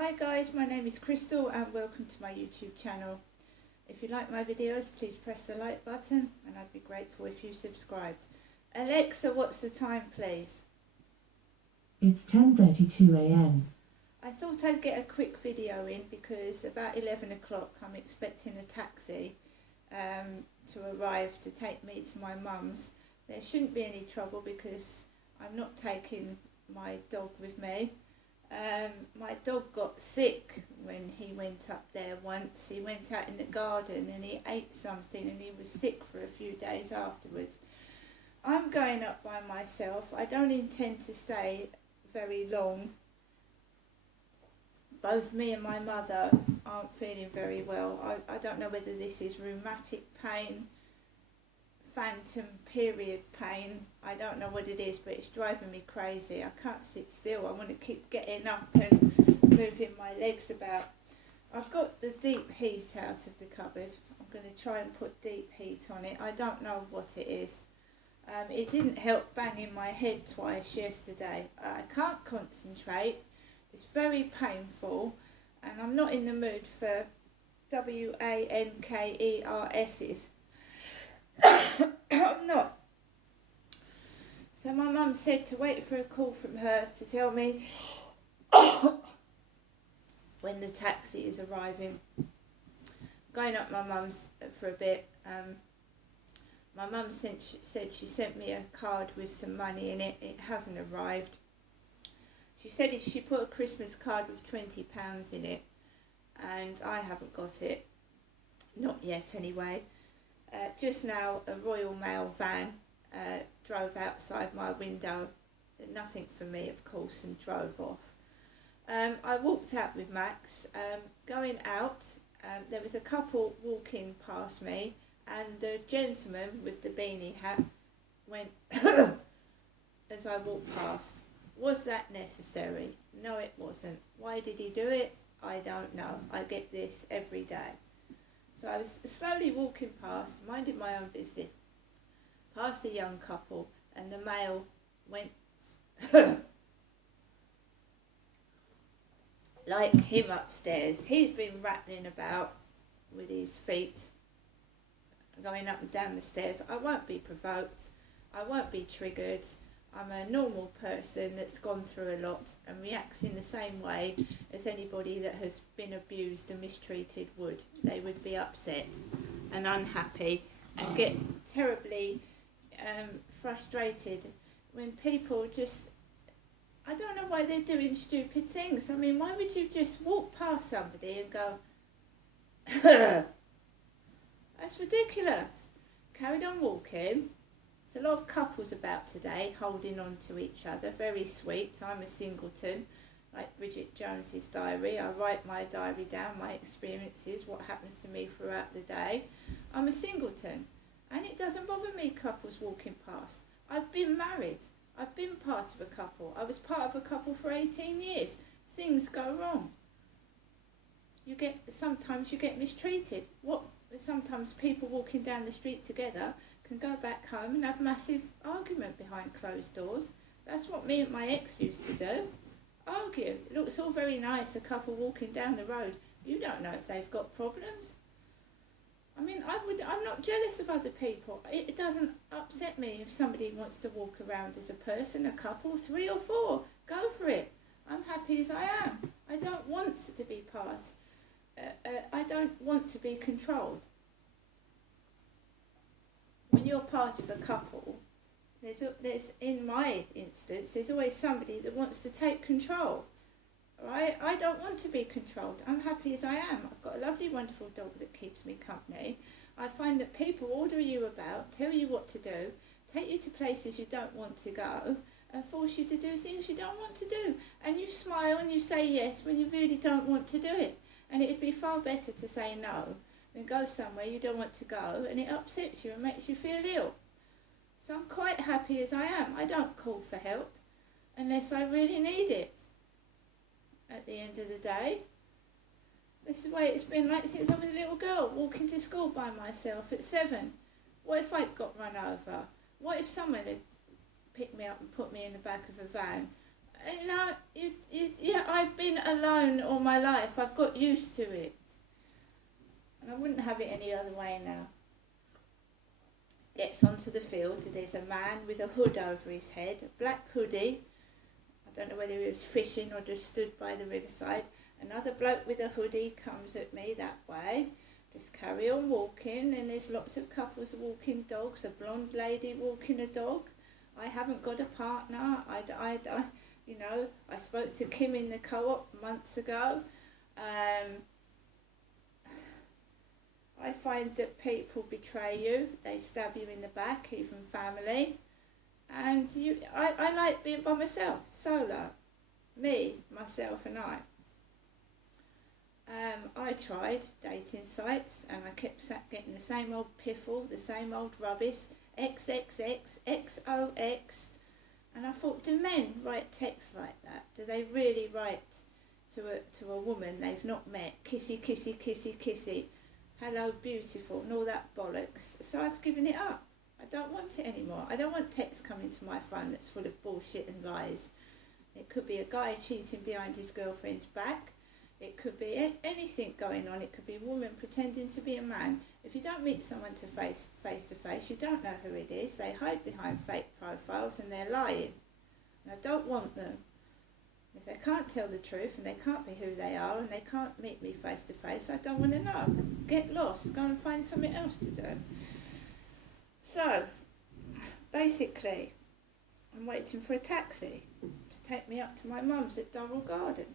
Hi guys, my name is Crystal and welcome to my YouTube channel. If you like my videos, please press the like button and I'd be grateful if you subscribed. Alexa, what's the time please? It's 10:32 a.m. I thought I'd get a quick video in because about 11 o'clock I'm expecting a taxi to arrive to take me to my mum's. There shouldn't be any trouble because I'm not taking my dog with me. My dog got sick when he went up there once. He went out in the garden and he ate something and he was sick for a few days afterwards. I'm going up by myself. I don't intend to stay very long. Both me and my mother aren't feeling very well. I don't know whether this is rheumatic pain, phantom period pain. I don't know what it is, but it's driving me crazy. I can't sit still. I want to keep getting up and moving my legs about. I've got the deep heat out of the cupboard. I'm going to try and put deep heat on it. I don't know what it is. It didn't help banging my head twice yesterday. I can't concentrate. It's very painful and I'm not in the mood for WANKERS's. I'm not. So my mum said to wait for a call from her to tell me when the taxi is arriving. Going up my mum's for a bit. My mum said she sent me a card with some money in it. It hasn't arrived. She said she put a Christmas card with £20 in it and I haven't got it. Not yet anyway. Just now a Royal Mail van drove outside my window, nothing for me of course, and drove off. I walked out with Max. Going out, there was a couple walking past me and the gentleman with the beanie hat went as I walked past. Was that necessary? No, it wasn't. Why did he do it? I don't know. I get this every day. So I was slowly walking past, minding my own business, past a young couple, and the male went like him upstairs. He's been rattling about with his feet, going up and down the stairs. I won't be provoked. I won't be triggered. I'm a normal person that's gone through a lot and reacts in the same way as anybody that has been abused and mistreated would. They would be upset and unhappy and get terribly frustrated when people just, I don't know why they're doing stupid things. I mean, why would you just walk past somebody and go, that's ridiculous. Carried on walking. There's a lot of couples about today holding on to each other, very sweet. I'm a singleton, like Bridget Jones's diary. I write my diary down, my experiences, what happens to me throughout the day. I'm a singleton and it doesn't bother me couples walking past. I've been married, I've been part of a couple. I was part of a couple for 18 years. Things go wrong. Sometimes you get mistreated. Sometimes people walking down the street together can go back home and have massive argument behind closed doors. That's what me and my ex used to do. Argue. It looks all very nice, a couple walking down the road. You don't know if they've got problems. I mean, I'm not jealous of other people. It doesn't upset me if somebody wants to walk around as a person, a couple, 3 or 4. Go for it. I'm happy as I am. I don't want to be I don't want to be controlled. When you're part of a couple, there's in my instance, there's always somebody that wants to take control. Right? I don't want to be controlled. I'm happy as I am. I've got a lovely, wonderful dog that keeps me company. I find that people order you about, tell you what to do, take you to places you don't want to go, and force you to do things you don't want to do. And you smile and you say yes when you really don't want to do it. And it'd be far better to say no than go somewhere you don't want to go and it upsets you and makes you feel ill. So I'm quite happy as I am. I don't call for help unless I really need it. At the end of the day, this is the way it's been like since I was a little girl, walking to school by myself at 7. What if I'd got run over? What if someone had picked me up and put me in the back of a van You know, yeah, I've been alone all my life. I've got used to it. And I wouldn't have it any other way now. Gets onto the field. There's a man with a hood over his head, a black hoodie. I don't know whether he was fishing or just stood by the riverside. Another bloke with a hoodie comes at me that way. Just carry on walking, and there's lots of couples walking dogs. A blonde lady walking a dog. I haven't got a partner. You know, I spoke to Kim in the co-op months ago. I find that people betray you. They stab you in the back, even family. And I like being by myself, solo. Me, myself and I. I tried dating sites and I kept getting the same old piffle, the same old rubbish, XXX, XOX. And I thought, do men write texts like that? Do they really write to a woman they've not met? Kissy, kissy, kissy, kissy. Hello, beautiful, and all that bollocks. So I've given it up. I don't want it anymore. I don't want text coming to my phone that's full of bullshit and lies. It could be a guy cheating behind his girlfriend's back. It could be anything going on. It could be a woman pretending to be a man. If you don't meet someone face to face, you don't know who it is. They hide behind fake profiles and they're lying. And I don't want them. If they can't tell the truth and they can't be who they are and they can't meet me face to face, I don't want to know. Get lost. Go and find something else to do. So, basically, I'm waiting for a taxi to take me up to my mum's at Durrell Gardens.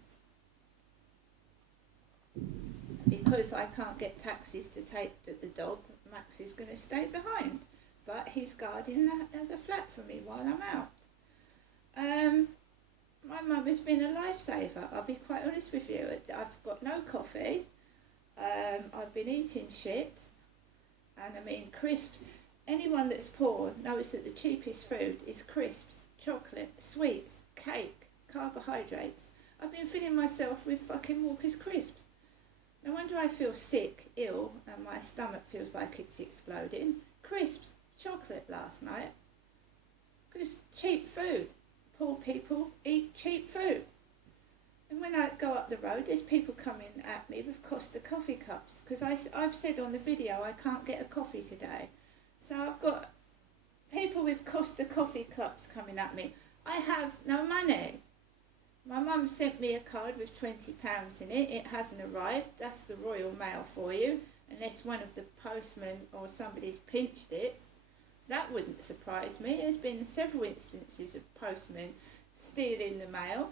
Because I can't get taxis to take the dog, Max is going to stay behind. But he's guarding the flat for me while I'm out. My mum has been a lifesaver. I'll be quite honest with you. I've got no coffee. I've been eating shit. And I mean crisps. Anyone that's poor knows that the cheapest food is crisps, chocolate, sweets, cake, carbohydrates. I've been filling myself with fucking Walker's crisps. No wonder I feel sick, ill, and my stomach feels like it's exploding. Crisps, chocolate last night. Because cheap food. Poor people eat cheap food. And when I go up the road, there's people coming at me with Costa coffee cups. Because I've said on the video I can't get a coffee today. So I've got people with Costa coffee cups coming at me. I have no money. My mum sent me a card with £20 in it. It hasn't arrived. That's the Royal Mail for you. Unless one of the postmen or somebody's pinched it. That wouldn't surprise me. There's been several instances of postmen stealing the mail.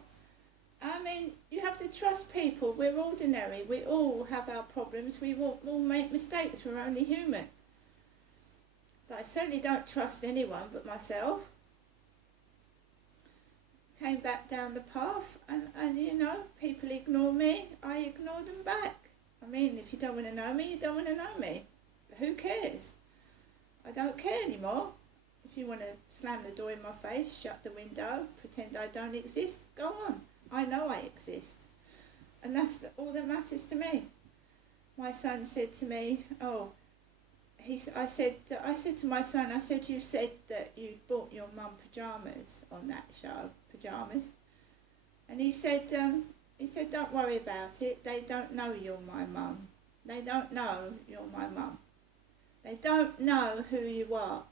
I mean, you have to trust people. We're ordinary. We all have our problems. We all make mistakes. We're only human. But I certainly don't trust anyone but myself. Came back down the path and you know, people ignore me. I ignore them back. I mean, if you don't want to know me, you don't want to know me. Who cares? I don't care anymore. If you want to slam the door in my face, shut the window, pretend I don't exist, go on. I know I exist. And that's all that matters to me. My son said to me, I said to my son, I said, you said that you bought your mum pyjamas on that show, pyjamas. And he said, don't worry about it. They don't know you're my mum. They don't know you're my mum. They don't know who you are.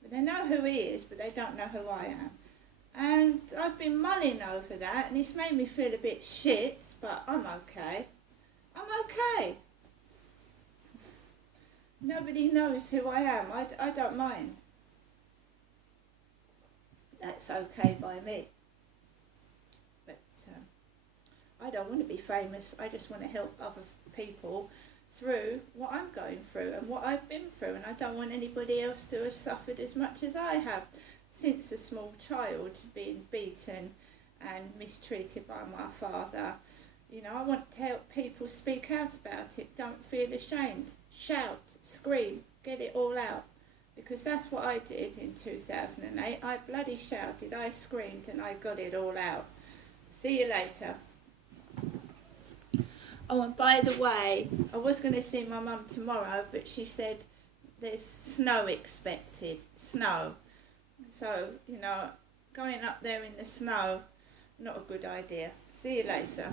But they know who he is, but they don't know who I am. And I've been mulling over that, and it's made me feel a bit shit, but I'm okay. I'm okay. Nobody knows who I am. I don't mind. That's okay by me. But I don't want to be famous. I just want to help other people through what I'm going through and what I've been through. And I don't want anybody else to have suffered as much as I have since a small child, being beaten and mistreated by my father. You know, I want to help people speak out about it. Don't feel ashamed. Shout, scream, get it all out. Because that's what I did in 2008. I bloody shouted, I screamed, and I got it all out. See you later. Oh, and by the way, I was going to see my mum tomorrow, but she said there's snow expected. Snow. So, you know, going up there in the snow, not a good idea. See you later.